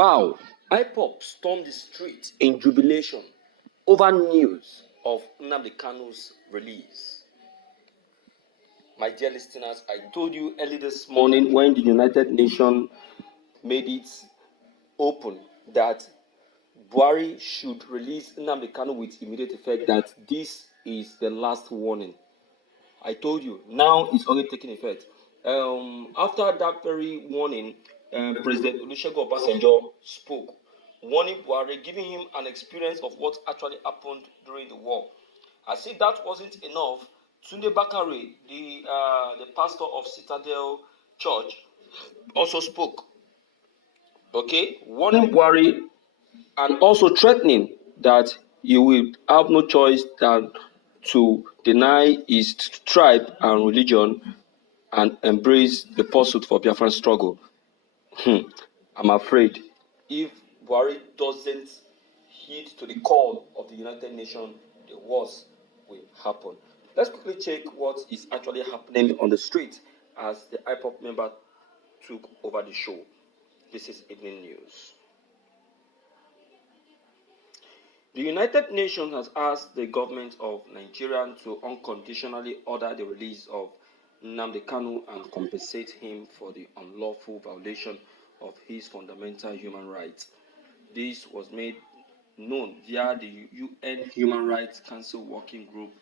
Wow, Ipob stormed the street in Jubilation over news of Nnamdi Kanus' release. My dear listeners, I told you early this morning when the United Nations made it open that Buhari should release Nnamdi Kanu with immediate effect, that this is the last warning. I told you, now it's already taking effect. After that very warning, President Olusegun Obasanjo spoke, warning Buhari, giving him an experience of what actually happened during the war. As if that wasn't enough, Tunde Bakare, the pastor of Citadel Church, also spoke. Okay, warning Buhari and also threatening that he will have no choice than to deny his tribe and religion and embrace the pursuit for Biafran struggle. I'm afraid if Buhari doesn't heed to the call of the United Nations, the worst will happen. Let's quickly check what is actually happening on the street as the Ipob member took over the show. This is evening news. The United Nations has asked the government of Nigeria to unconditionally order the release of Nnamdi Kanu and compensate him for the unlawful violation of his fundamental human rights. This was made known via the UN Human Rights Council Working Group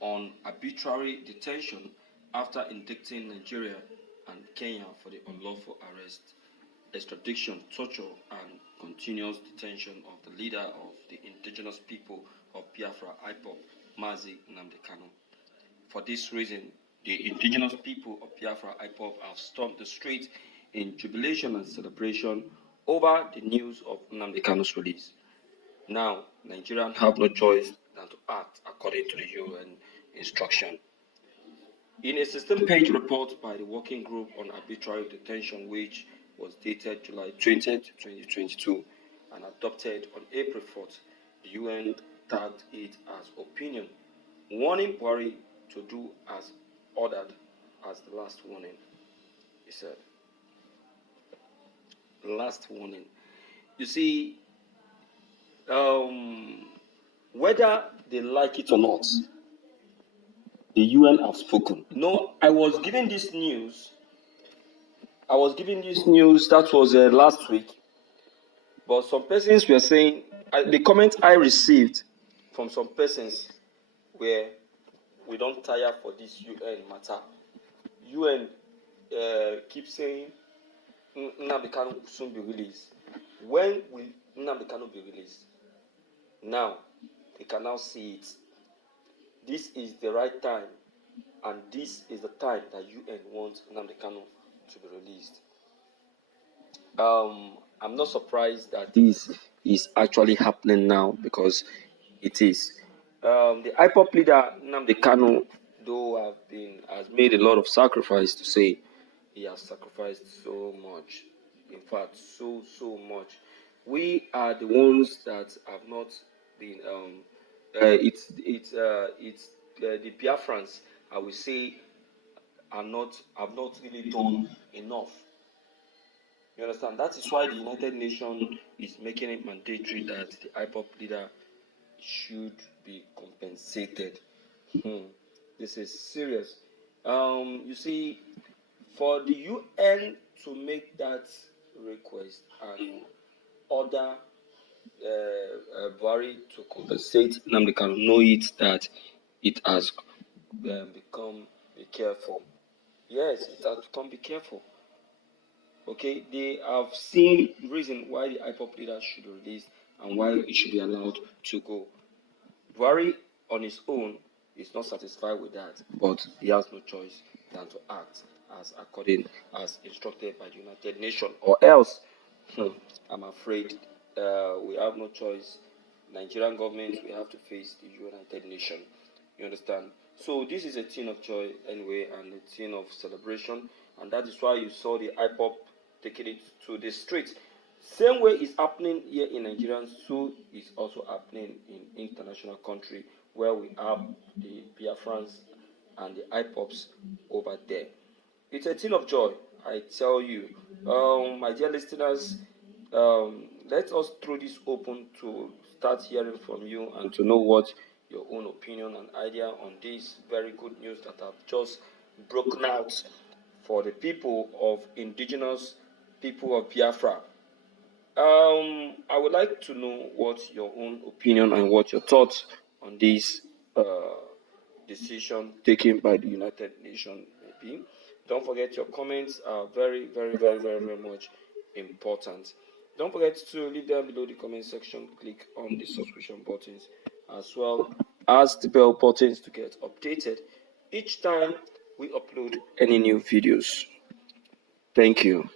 on arbitrary detention after indicting Nigeria and Kenya for the unlawful arrest, extradition, torture, and continuous detention of the leader of the indigenous people of Biafra, Ipob, Mazi Nnamdi Kanu. For this reason, the indigenous people of Biafra, Ipob, have stormed the street in jubilation and celebration over the news of Nnamdi Kanu's release. Now, Nigerians have no choice than to act according to the UN instruction. In a 16-page report by the Working Group on Arbitrary Detention, which was dated July 20, 2022, and adopted on April 4th, the UN tagged it as opinion, warning Buhari to do as ordered as the last warning. He said, last warning. You see, whether they like it or not, the UN have spoken. No, I was giving this news that was last week, but some persons were saying, the comment I received from some persons were, we don't tire for this UN matter. UN keeps saying Nnamdi Kanu will soon be released. When will Nnamdi Kanu be released? Now, they can now see it. This is the right time, and this is the time that UN wants Nnamdi Kanu to be released. I'm not surprised that this is actually happening now, because it is. The Ipob leader Nnamdi Kanu, though has made a lot of sacrifice, to say he has sacrificed so much. In fact, so much. We are the ones that have not been. It's the Biafrans, I will say, have not really done enough. You understand? That is why the United Nations is making it mandatory that the Ipob leader should be compensated. This is serious. You see, for the UN to make that request and order Buhari to compensate Nnamdi Kanu, know it that it has become be careful. Yes, it has become be careful. Okay, they have seen reason why the Ipob leader should be released and why it should be allowed to go. Buhari on his own is not satisfied with that, but he has no choice than to act as instructed by the United Nations, or else I'm afraid we have no choice. Nigerian government, we have to face the United Nations. You understand? So this is a thing of joy anyway, and a thing of celebration, and that is why you saw the Ipob taking it to the street. Same way is happening here in Nigeria, so is also happening in international country, where we have the Biafrans and the Ipobs over there. It's a thing of joy, I tell you. My dear listeners, let us throw this open to start hearing from you and to know what your own opinion and idea on this very good news that have just broken out for the people of indigenous people of Biafra. I would like to know what your own opinion and what your thoughts on this decision taken by the United Nations may be. Don't forget your comments are very, very, very, very, very much important. Don't forget to leave them below the comment section. Click on the subscription buttons as well as the bell buttons to get updated each time we upload any new videos. Thank you.